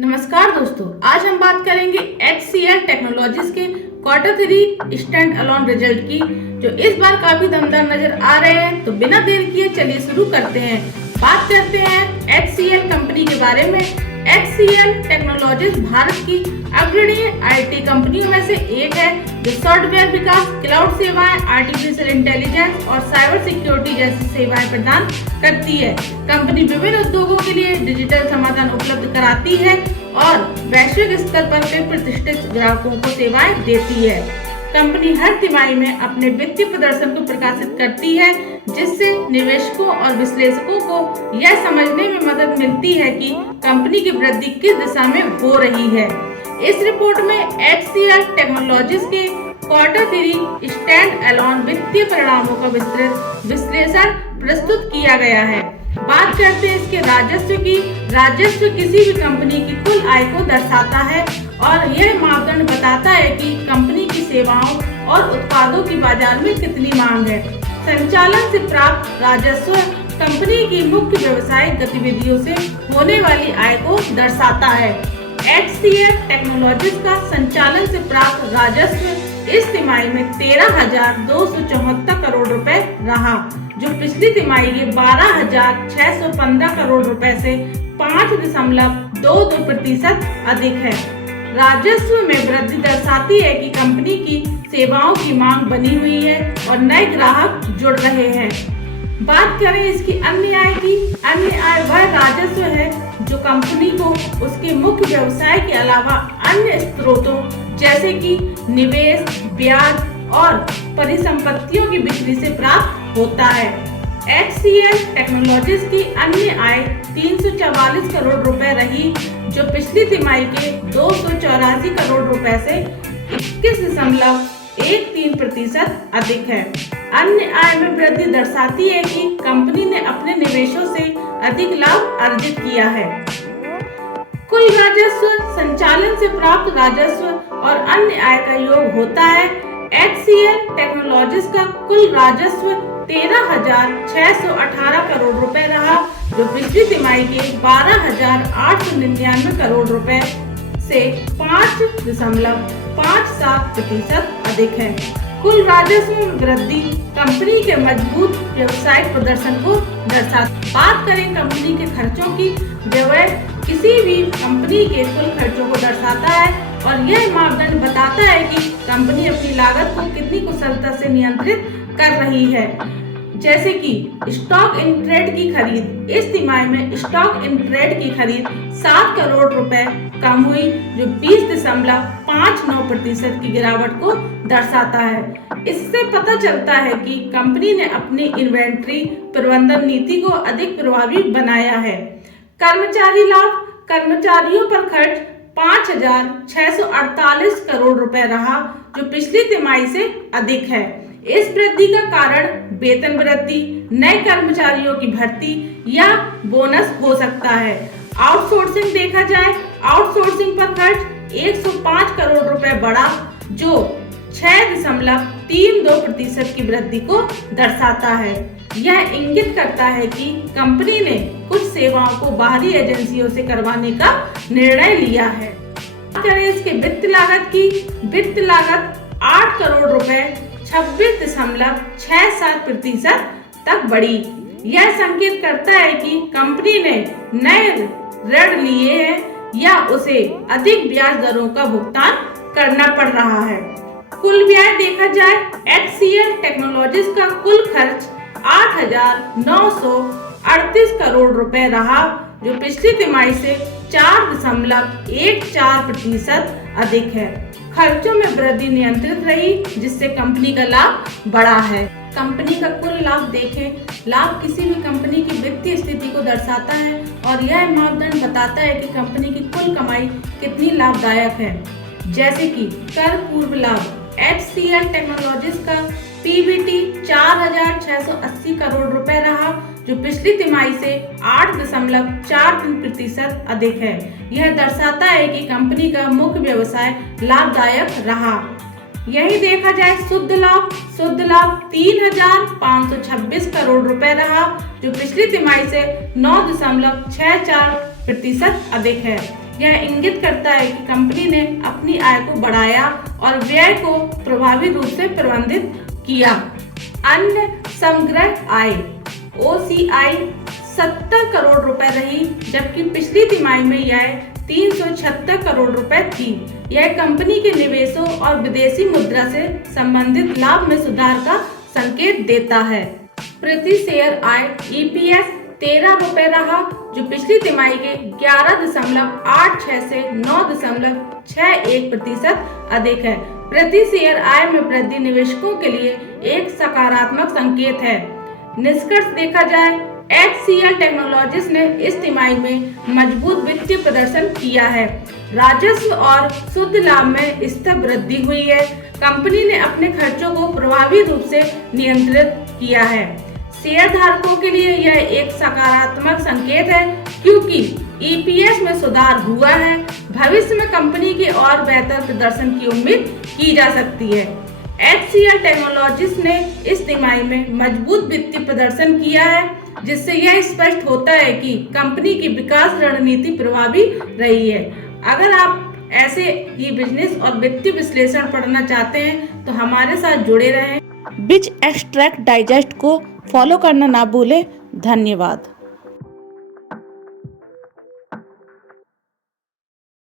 नमस्कार दोस्तों, आज हम बात करेंगे HCL टेक्नोलॉजीज के Q3 स्टैंड अलोन रिजल्ट की, जो इस बार काफी दमदार नजर आ रहे हैं। तो बिना देर किए चलिए शुरू करते हैं। बात करते हैं HCL कंपनी के बारे में। HCL टेक्नोलॉजीज भारत की अग्रणी IT कंपनियों में से एक है, जो सॉफ्टवेयर विकास, क्लाउड सेवाएं, आर्टिफिशियल इंटेलिजेंस और साइबर सिक्योरिटी जैसी सेवाएं प्रदान करती है। कंपनी विभिन्न उद्योगों के लिए डिजिटल समाधान उपलब्ध कराती है और वैश्विक स्तर पर कई प्रतिष्ठित ग्राहकों को सेवाएं देती है। कंपनी हर तिमाही में अपने वित्तीय प्रदर्शन को प्रकाशित करती है, जिससे निवेशकों और विश्लेषकों को यह समझने में मदद मिलती है कि कंपनी की वृद्धि किस दिशा में हो रही है। इस रिपोर्ट में HCL टेक्नोलॉजीज के Q3 स्टैंड अलोन वित्तीय परिणामों का विस्तृत विश्लेषण प्रस्तुत किया गया है। बात करते हैं इसके राजस्व की। राजस्व किसी भी कंपनी की कुल आय को दर्शाता है और यह मापदंड बताता है कि कंपनी की सेवाओं और उत्पादों की बाजार में कितनी मांग है। संचालन से प्राप्त राजस्व कंपनी की मुख्य व्यावसायिक गतिविधियों से होने वाली आय को दर्शाता है। HCL टेक्नोलॉजीज का संचालन से प्राप्त राजस्व इस तिमाही में 13,274 करोड़ रुपए रहा, जो पिछली तिमाही के 12,615 करोड़ रुपए से 5.22% अधिक है। राजस्व में वृद्धि दर्शाती है कि कंपनी की सेवाओं की मांग बनी हुई है और नए ग्राहक जुड़ रहे हैं। बात करें इसकी अन्य आय की। अन्य आय वह राजस्व है जो कंपनी को उसके मुख्य व्यवसाय के अलावा अन्य स्रोतों जैसे कि निवेश, ब्याज और परिसंपत्तियों की बिक्री से प्राप्त होता है। HCL टेक्नोलॉजीज की अन्य आय 344 करोड़ रुपए रही, जो पिछली तिमाही के 284 करोड़ रुपए से 21.13% अधिक है। अन्य आय में वृद्धि दर्शाती है कि कंपनी ने अपने निवेशों से अधिक लाभ अर्जित किया है। कुल राजस्व संचालन से प्राप्त राजस्व और अन्य आय का योग होता है। HCL टेक्नोलॉजीज का कुल राजस्व 13,618 करोड़ रुपए रहा, जो पिछली तिमाही के 12,899 करोड़ रुपए से 5.57% अधिक है। कुल राजस्व में वृद्धि कंपनी के मजबूत व्यवसायिक प्रदर्शन को दर्शाती। बात करें कंपनी के खर्चों की। व्यय किसी भी कंपनी के कुल खर्चों को दर्शाता है और यह मापदंड बताता है कि कंपनी अपनी लागत को कितनी कुशलता से नियंत्रित कर रही है। जैसे कि स्टॉक इन ट्रेड की खरीद। इस तिमाही में स्टॉक इन ट्रेड की खरीद 7 करोड़ रुपए कम हुई, जो 20.59% की गिरावट को दर्शाता है। इससे पता चलता है कि कंपनी ने अपनी इन्वेंट्री प्रबंधन नीति को अधिक प्रभावी बनाया है। कर्मचारी लाभ। कर्मचारियों पर खर्च 5,648 करोड़ रुपए रहा, जो पिछली तिमाही से अधिक है। इस वृद्धि का कारण वेतन वृद्धि, नए कर्मचारियों की भर्ती या बोनस हो सकता है। आउटसोर्सिंग देखा जाए, आउटसोर्सिंग पर खर्च 105 करोड़ रुपए बढ़ा, जो 6.32% की वृद्धि को दर्शाता है। यह इंगित करता है कि कंपनी ने कुछ सेवाओं को बाहरी एजेंसियों से करवाने का निर्णय लिया है। बात करें इसके वित्त लागत की। वित्त लागत 8 करोड़ रुपए 26.67% तक बढ़ी। यह संकेत करता है कि कंपनी ने नए ऋण लिए हैं या उसे अधिक ब्याज दरों का भुगतान करना पड़ रहा है। कुल व्यय देखा जाए, HCL टेक्नोलॉजीज का कुल खर्च 8,938 करोड़ रुपए रहा, जो पिछली तिमाही से 4.14% अधिक है। खर्चों में वृद्धि नियंत्रित रही, जिससे कंपनी का लाभ बढ़ा है। कंपनी का कुल लाभ देखें। लाभ किसी भी कंपनी की वित्तीय स्थिति को दर्शाता है और यह मापदंड बताता है कि कंपनी की कुल कमाई कितनी लाभदायक है। जैसे कि कर पूर्व लाभ। HCL टेक्नोलॉजीज का PBT 4,680 करोड़ रुपए रहा, जो पिछली तिमाही से 8.43% अधिक है। यह दर्शाता है कि कंपनी का मुख्य व्यवसाय लाभदायक रहा। यही देखा जाए शुद्ध लाभ। शुद्ध लाभ 3,526 करोड़ रुपए रहा, जो पिछली तिमाही से 9.64% अधिक है। यह इंगित करता है कि कंपनी ने अपनी आय को बढ़ाया और व्यय को प्रभावी रूप से प्रबंधित किया। अन्य समग्र आय OCI 70 करोड़ रुपए रही, जबकि पिछली तिमाही में यह 376 करोड़ रुपए थी। यह कंपनी के निवेशों और विदेशी मुद्रा से संबंधित लाभ में सुधार का संकेत देता है। प्रति शेयर आय EPS 13 रुपए रहा, जो पिछली तिमाही के 11.86 से 9.61% अधिक है। प्रति शेयर आय में वृद्धि निवेशकों के लिए एक सकारात्मक संकेत है। निष्कर्ष देखा जाए, HCL टेक्नोलॉजीज ने इस तिमाही में मजबूत वित्तीय प्रदर्शन किया है। राजस्व और शुद्ध लाभ में स्थिर वृद्धि हुई है। कंपनी ने अपने खर्चों को प्रभावी रूप से नियंत्रित किया है। शेयरधारकों के लिए यह एक सकारात्मक संकेत है, क्योंकि EPS में सुधार हुआ है। भविष्य में कंपनी के और बेहतर प्रदर्शन की उम्मीद की जा सकती है। HCL टेक्नोलॉजीज ने इस तिमाही में मजबूत वित्तीय प्रदर्शन किया है, जिससे यह स्पष्ट होता है कि कंपनी की विकास रणनीति प्रभावी रही है। अगर आप ऐसे ही बिजनेस और वित्तीय विश्लेषण पढ़ना चाहते हैं तो हमारे साथ जुड़े रहें। बिज एक्सट्रैक्ट डाइजेस्ट को फॉलो करना ना भूलें। धन्यवाद।